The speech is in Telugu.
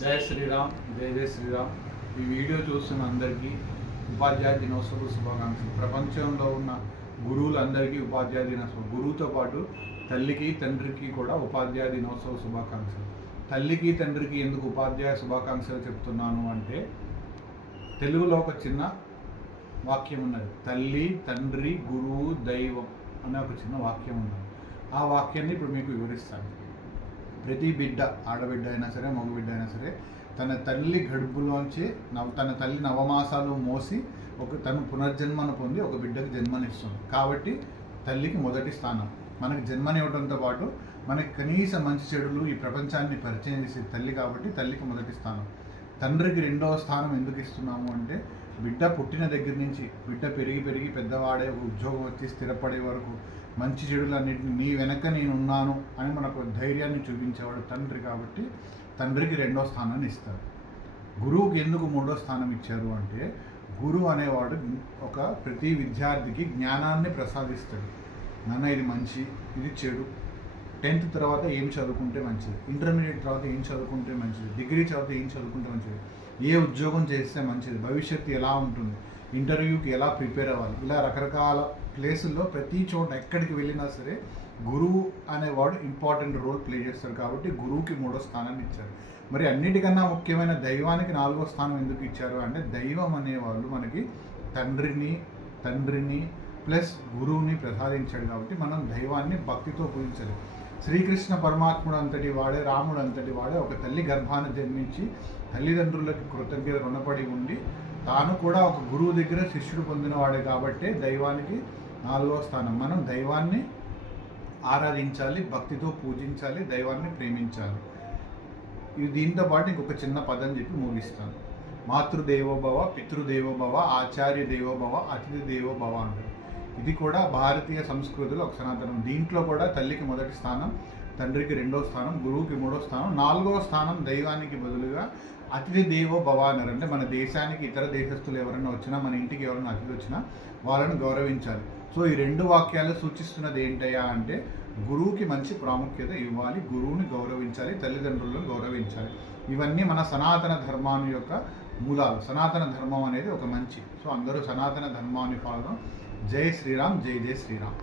జై శ్రీరామ్, జై జై శ్రీరామ్. ఈ వీడియో చూస్తున్న అందరికీ ఉపాధ్యాయ దినోత్సవ శుభాకాంక్షలు. ప్రపంచంలో ఉన్న గురువులందరికీ ఉపాధ్యాయ దినోత్సవం. గురువుతో పాటు తల్లికి తండ్రికి కూడా ఉపాధ్యాయ దినోత్సవ శుభాకాంక్షలు. తల్లికి తండ్రికి ఎందుకు ఉపాధ్యాయ శుభాకాంక్షలు చెప్తున్నాను అంటే, తెలుగులో ఒక చిన్న వాక్యం ఉన్నది. తల్లి, తండ్రి, గురువు, దైవం అనే ఒక చిన్న వాక్యం ఉన్నది. ఆ వాక్యాన్ని ఇప్పుడు మీకు వివరిస్తాను. ప్రతి బిడ్డ, ఆడబిడ్డ అయినా సరే మగబిడ్డ అయినా సరే, తన తల్లి గడుపులోంచి తన తల్లి నవమాసాలు మోసి తను పునర్జన్మను పొంది ఒక బిడ్డకు జన్మనిస్తుంది. కాబట్టి తల్లికి మొదటి స్థానం. మనకి జన్మనివ్వడంతో పాటు మనకి కనీస మంచి చెడులు ఈ ప్రపంచాన్ని పరిచయం చేసే తల్లి, కాబట్టి తల్లికి మొదటి స్థానం. తండ్రికి రెండవ స్థానం ఎందుకు ఇస్తున్నాము అంటే, బిడ్డ పుట్టిన దగ్గర నుంచి బిడ్డ పెరిగి పెరిగి పెద్దవాడే, ఉద్యోగం వచ్చి స్థిరపడే వరకు మంచి చెడులన్నింటినీ నీ వెనక నేనున్నాను అని మనకు ధైర్యాన్ని చూపించేవాడు తండ్రి. కాబట్టి తండ్రికి రెండో స్థానాన్ని ఇస్తారు. గురువుకి ఎందుకు మూడో స్థానం ఇచ్చారు అంటే, గురువు అనేవాడు ప్రతి విద్యార్థికి జ్ఞానాన్ని ప్రసాదిస్తాడు. నాన్న ఇది మంచి, ఇది చెడు, 10th తర్వాత ఏం చదువుకుంటే మంచిది, ఇంటర్మీడియట్ తర్వాత ఏం చదువుకుంటే మంచిది, డిగ్రీ చదివితే ఏం చదువుకుంటే మంచిది, ఏ ఉద్యోగం చేస్తే మంచిది, భవిష్యత్తు ఎలా ఉంటుంది, ఇంటర్వ్యూకి ఎలా ప్రిపేర్ అవ్వాలి, ఇలా రకరకాల ప్లేసుల్లో ప్రతి చోట ఎక్కడికి వెళ్ళినా సరే గురువు అనేవాడు ఇంపార్టెంట్ రోల్ ప్లే చేస్తాడు. కాబట్టి గురువుకి మూడో స్థానాన్ని ఇచ్చారు. మరి అన్నిటికన్నా ముఖ్యమైన దైవానికి 4వ స్థానం ఎందుకు ఇచ్చారు అంటే, దైవం అనేవాళ్ళు మనకి తండ్రిని ప్లస్ గురువుని ప్రసాదించాడు. కాబట్టి మనం దైవాన్ని భక్తితో పూజించాలి. శ్రీకృష్ణ పరమాత్ముడు అంతటి వాడే, రాముడు అంతటి వాడే ఒక తల్లి గర్భాన జన్మించి తల్లిదండ్రులకి కృతజ్ఞత రుణపడి ఉండి తాను కూడా ఒక గురువు దగ్గర శిష్యుడు పొందినవాడే. కాబట్టి దైవానికి 4వ స్థానం. మనం దైవాన్ని ఆరాధించాలి, భక్తితో పూజించాలి, దైవాన్ని ప్రేమించాలి. దీంతో పాటు ఇంకొక చిన్న పదం చెప్పి ముగిస్తాను. మాతృదేవోభవ, పితృదేవోభవ, ఆచార్య దేవోభవ, అతిథి దేవోభవ అంటారు. ఇది కూడా భారతీయ సంస్కృతిలో ఒక సనాతనం. దీంట్లో కూడా తల్లికి మొదటి స్థానం, తండ్రికి రెండో స్థానం, గురువుకి మూడో స్థానం, 4వ స్థానం దైవానికి బదులుగా అతిథి దేవో భవ అన్నారు. అంటే మన దేశానికి ఇతర దేశస్తులు ఎవరైనా వచ్చినా, మన ఇంటికి ఎవరైనా అతిథి వచ్చినా వాళ్ళని గౌరవించాలి. సో ఈ రెండు వాక్యాలు సూచిస్తున్నది ఏంటయ్యా అంటే, గురువుకి మంచి ప్రాముఖ్యత ఇవ్వాలి, గురువుని గౌరవించాలి, తల్లిదండ్రులను గౌరవించాలి. ఇవన్నీ మన సనాతన ధర్మాన్ని యొక్క మూలాలు. సనాతన ధర్మం అనేది ఒక మంచి. సో అందరూ సనాతన ధర్మాన్ని ఫాలో. జై శ్రీరామ్, జై జై శ్రీరామ్.